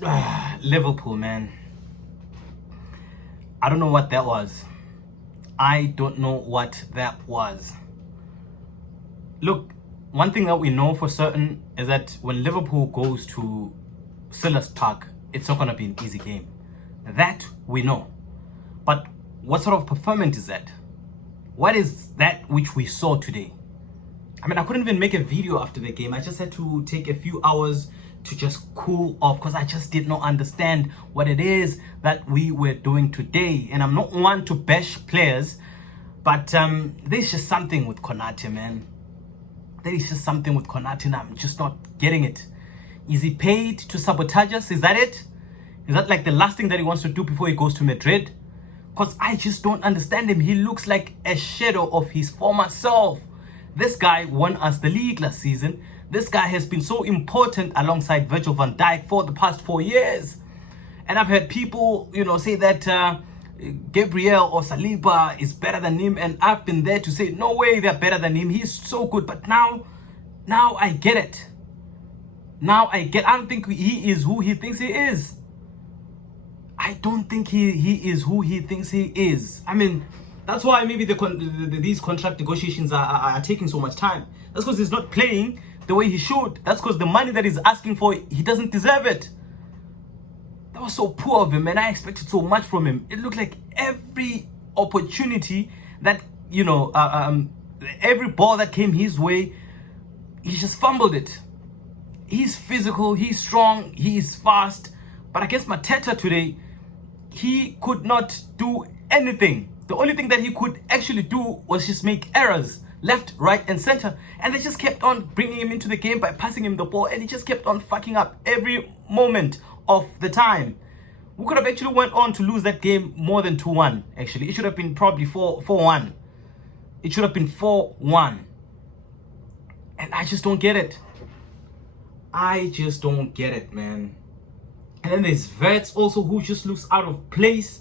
Liverpool, man. I don't know what that was. I don't know what that was. Look, one thing that we know for certain is that when Liverpool goes to Selhurst Park, it's not going to be an easy game. That we know. But what sort of performance is that? What is that which we saw today? I mean, I couldn't even make a video after the game. I just had to take a few hours to just cool off because I just did not understand what it is that we were doing today. And I'm not one to bash players, but there's just something with Nketiah, man. There is just something with Nketiah and I'm just not getting it. Is he paid to sabotage us? Is that it? Is that like the last thing that he wants to do before he goes to Madrid? Because I just don't understand him. He looks like a shadow of his former self. This guy won us the league last season. This guy has been so important alongside Virgil van Dijk for the past 4 years. And I've heard people, say that Gabriel or Saliba is better than him. And I've been there to say, no way they're better than him. He's so good. But now I get it. I don't think he is who he thinks he is. I don't think he is who he thinks he is. I mean, that's why maybe these contract negotiations are taking so much time. That's because he's not playing the way he should. That's because the money that he's asking for, he doesn't deserve it. That was so poor of him, and I expected so much from him. It looked like every opportunity that, every ball that came his way, he just fumbled it. He's physical, he's strong, he's fast. But against Nketiah today, he could not do anything. The only thing that he could actually do was just make errors, left, right, and center. And they just kept on bringing him into the game by passing him the ball, and he just kept on fucking up every moment of the time. We could have actually went on to lose that game more than 2-1, actually. It should have been probably 4-1. It should have been 4-1. And I just don't get it. I just don't get it, man. And then there's Wirtz also, who just looks out of place.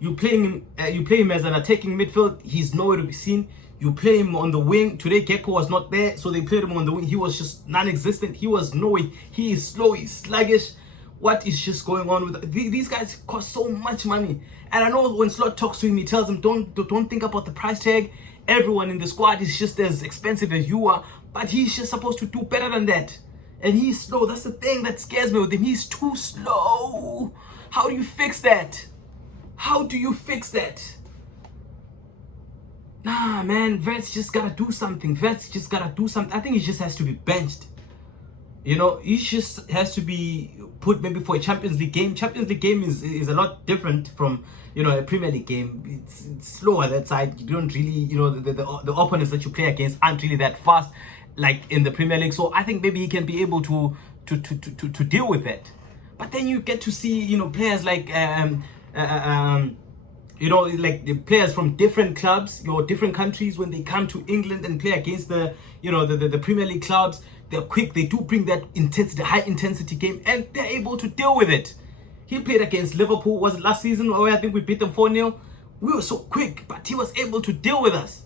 You play him as an attacking midfield. He's nowhere to be seen. You play him on the wing. Today, Gecko was not there, so they played him on the wing. He was just non-existent. He was nowhere. He is slow. He's sluggish. What is just going on with these guys? Cost so much money. And I know when Slot talks to him, he tells him, don't think about the price tag. Everyone in the squad is just as expensive as you are. But he's just supposed to do better than that. And he's slow. That's the thing that scares me with him. He's too slow. How do you fix that? How do you fix that? Nah, man. Wirtz just gotta do something. Wirtz just gotta do something. I think he just has to be benched. He just has to be put maybe for a Champions League game. Champions League game is a lot different from, a Premier League game. It's slower that side. You don't really, the opponents that you play against aren't really that fast like in the Premier League. So I think maybe he can be able to deal with that. But then you get to see, players like like the players from different clubs, different countries, when they come to England and play against the Premier League clubs, they're quick. They do bring that intensity, high intensity game, and they're able to deal with it. He played against Liverpool, was it last season, where I think we beat them 4-0? We were so quick, but he was able to deal with us.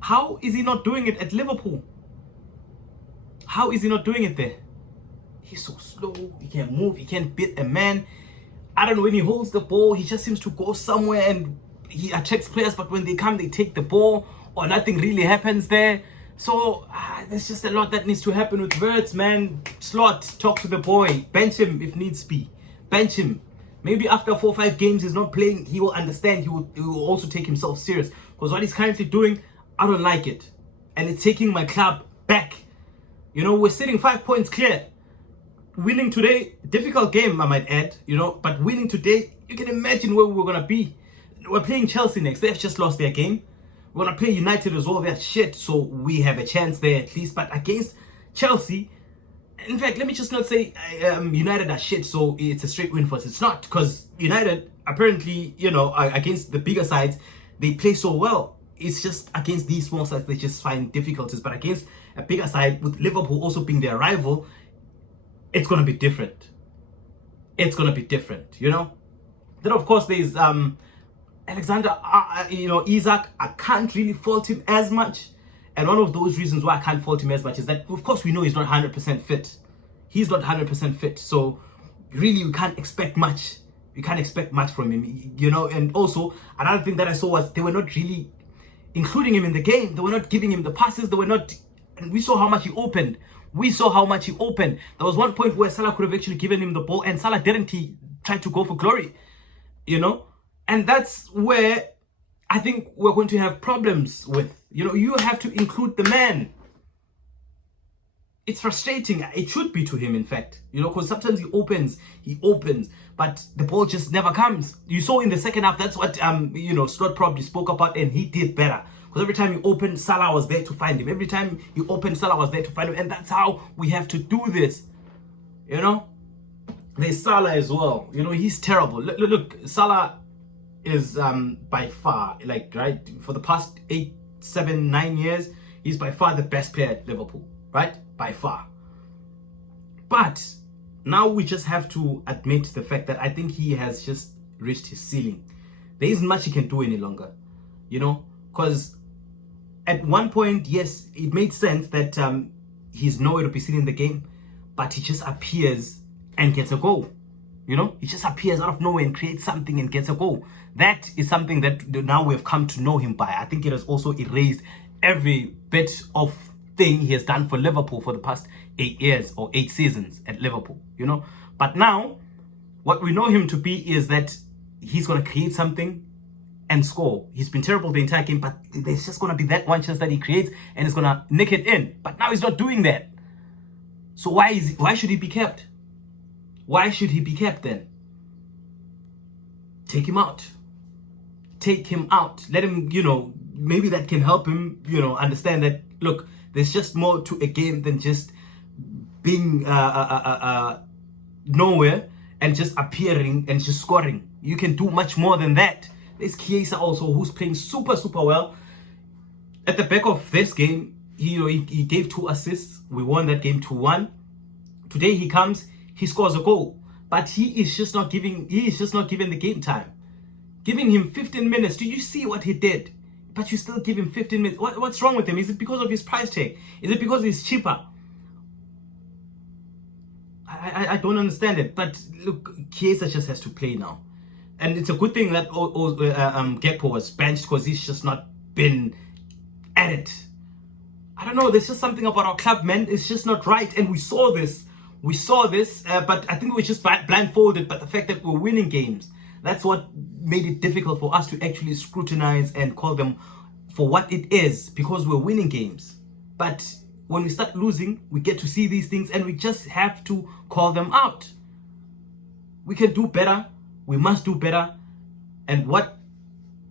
How is he not doing it at Liverpool? How is he not doing it there? He's so slow. He can't move. He can't beat a man. I don't know, when he holds the ball, he just seems to go somewhere and he attracts players, but when they come, they take the ball or nothing really happens there. So there's just a lot that needs to happen with Wirtz, man. Slot, talk to the boy. Bench him if needs be. Bench him. Maybe after 4 or 5 games he's not playing, he will understand. He will also take himself serious. Because what he's currently doing, I don't like it. And it's taking my club back. We're sitting 5 points clear. Winning today, difficult game, I might add, but winning today, you can imagine where we're going to be. We're playing Chelsea next. They've just lost their game. We're going to play United as well. They're shit, so we have a chance there at least. But against Chelsea, in fact, let me just not say United are shit, so it's a straight win for us. It's not, because United, apparently, against the bigger sides, they play so well. It's just against these small sides, they just find difficulties. But against a bigger side, with Liverpool also being their rival, it's going to be different. It's going to be different, Then, of course, there's Alexander, Isak. I can't really fault him as much. And one of those reasons why I can't fault him as much is that, of course, we know he's not 100% fit. He's not 100% fit. So really we can't expect much. We can't expect much from him, you know. And also another thing that I saw was they were not really including him in the game. They were not giving him the passes. They were not, and we saw how much he opened. We saw how much he opened. There was one point where Salah could have actually given him the ball, and Salah didn't. He tried to go for glory, you know. And that's where I think we're going to have problems with. You know, you have to include the man. It's frustrating. It should be to him, in fact, you know, because sometimes he opens, but the ball just never comes. You saw in the second half, that's what you know, Slot probably spoke about, and he did better. Because every time he opened, Salah was there to find him. Every time he opened, Salah was there to find him, and that's how we have to do this. You know, there's Salah as well. You know, he's terrible. Look, Salah is by far, like, right, for the past 8, 7, 9 years, he's by far the best player at Liverpool, right? By far. But now we just have to admit the fact that I think he has just reached his ceiling. There isn't much he can do any longer, you know, because at one point, yes, it made sense that he's nowhere to be seen in the game, but he just appears and gets a goal. You know, he just appears out of nowhere and creates something and gets a goal. That is something that now we've come to know him by. I think it has also erased every bit of thing he has done for Liverpool for the past 8 years or 8 seasons at Liverpool, you know. But now, what we know him to be is that he's going to create something and score. He's been terrible the entire game, but there's just going to be that one chance that he creates and he's going to nick it in. But now he's not doing that. So why should he be kept? Why should he be kept then? Take him out. Take him out. Let him, you know, maybe that can help him, you know, understand that, look, there's just more to a game than just being nowhere and just appearing and just scoring. You can do much more than that. There's Nketiah also, who's playing super, super well. At the back of this game, he gave 2 assists. We won that game 2-1. Today he comes, he scores a goal, but he is just not given the game time. Giving him 15 minutes. Do you see what he did? But you still give him 15 minutes. What's wrong with him? Is it because of his price tag? Is it because he's cheaper? I don't understand it. But look, Nketiah just has to play now. And it's a good thing that Gakpo was benched, because he's just not been at it. I don't know. There's just something about our club, man. It's just not right. And we saw this. But I think we were just blindfolded. But the fact that we're winning games, that's what made it difficult for us to actually scrutinize and call them for what it is, because we're winning games. But when we start losing, we get to see these things and we just have to call them out. We can do better. We must do better. And what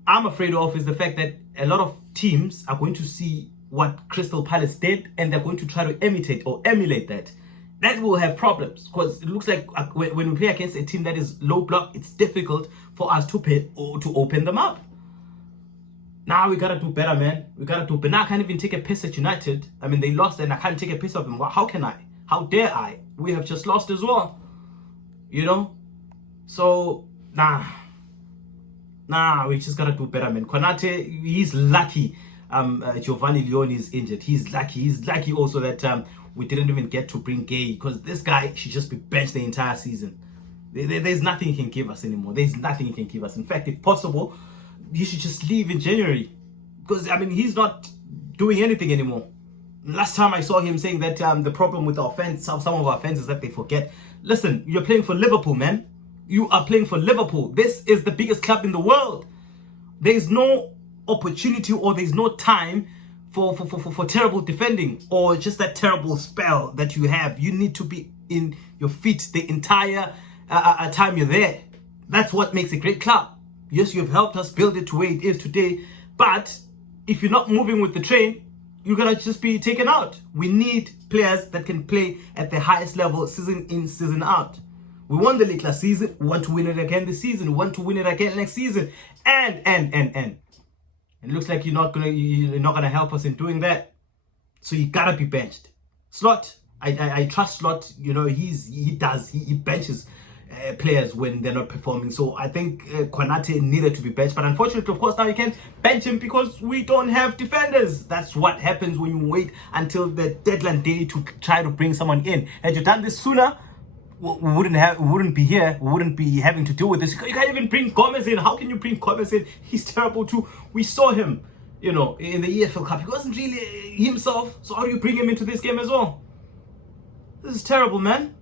I'm afraid of is the fact that a lot of teams are going to see what Crystal Palace did and they're going to try to imitate or emulate that. That will have problems, because it looks like when we play against a team that is low block, it's difficult for us to open them up. Now we gotta do better, man. We gotta do better. Now I can't even take a piss at United. I mean, they lost and I can't take a piss of them. How can I? How dare I? We have just lost as well. You know? So, nah, we just gotta do better, man. Konate, he's lucky. Giovanni Leone is injured. He's lucky also that we didn't even get to bring Gay, because this guy should just be benched the entire season. There's nothing he can give us anymore. There's nothing he can give us. In fact, if possible, he should just leave in January, because I mean, he's not doing anything anymore. Last time I saw him saying that the problem with our fans, some of our fans, is that they forget. Listen, you're playing for Liverpool, man. You are playing for Liverpool. This is the biggest club in the world. There is no opportunity or there's no time for terrible defending or just that terrible spell that you have. You need to be in your feet the entire time you're there. That's what makes a great club. Yes, you've helped us build it to where it is today, but if you're not moving with the train, you're gonna just be taken out. We need players that can play at the highest level, season in, season out. We won the league last season. We want to win it again this season. We want to win it again next season. And it looks like you're not gonna help us in doing that. So you gotta be benched. Slot, I trust Slot. You know, he benches players when they're not performing. So I think Konate needed to be benched. But unfortunately, of course, now you can't bench him because we don't have defenders. That's what happens when you wait until the deadline day to try to bring someone in. Had you done this sooner, we wouldn't be here. We wouldn't be having to deal with this. You can't even bring Gomez in. How can you bring Gomez in? He's terrible too. We saw him, you know, in the EFL Cup. He wasn't really himself. So how do you bring him into this game as well? This is terrible, man.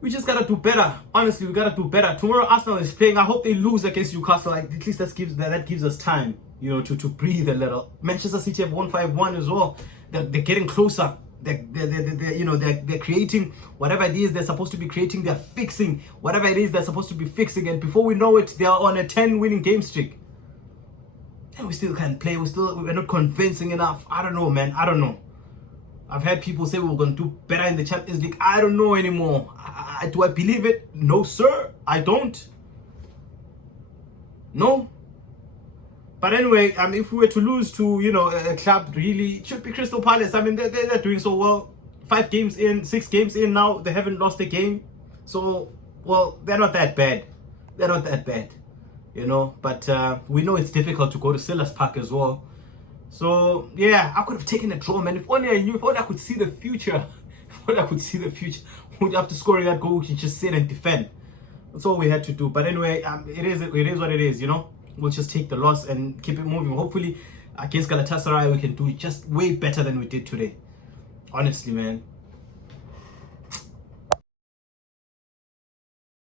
We just gotta do better. Honestly, we gotta do better. Tomorrow Arsenal is playing. I hope they lose against Newcastle. Like, at least that gives us time, you know, to breathe a little. Manchester City have won 5-1 as well. They're getting closer. They're creating whatever it is they're supposed to be creating. They're fixing whatever it is they're supposed to be fixing. And before we know it, they are on a 10-winning game streak. And we still can't play. We're not convincing enough. I don't know, man. I don't know. I've had people say we're going to do better in the Champions League. I don't know anymore. Do I believe it? No, sir. I don't. No. But anyway, if we were to lose to, you know, a club, really, it should be Crystal Palace. I mean, they're doing so well. 6 games in now, they haven't lost a game. So, well, they're not that bad. They're not that bad, you know. But we know it's difficult to go to Selhurst Park as well. So, yeah, I could have taken a draw, man. If only I knew, if only I could see the future. If only I could see the future. After scoring that goal, we can just sit and defend. That's all we had to do. But anyway, it is what it is, you know. We'll just take the loss and keep it moving. Hopefully, against Galatasaray, we can do just way better than we did today. Honestly, man.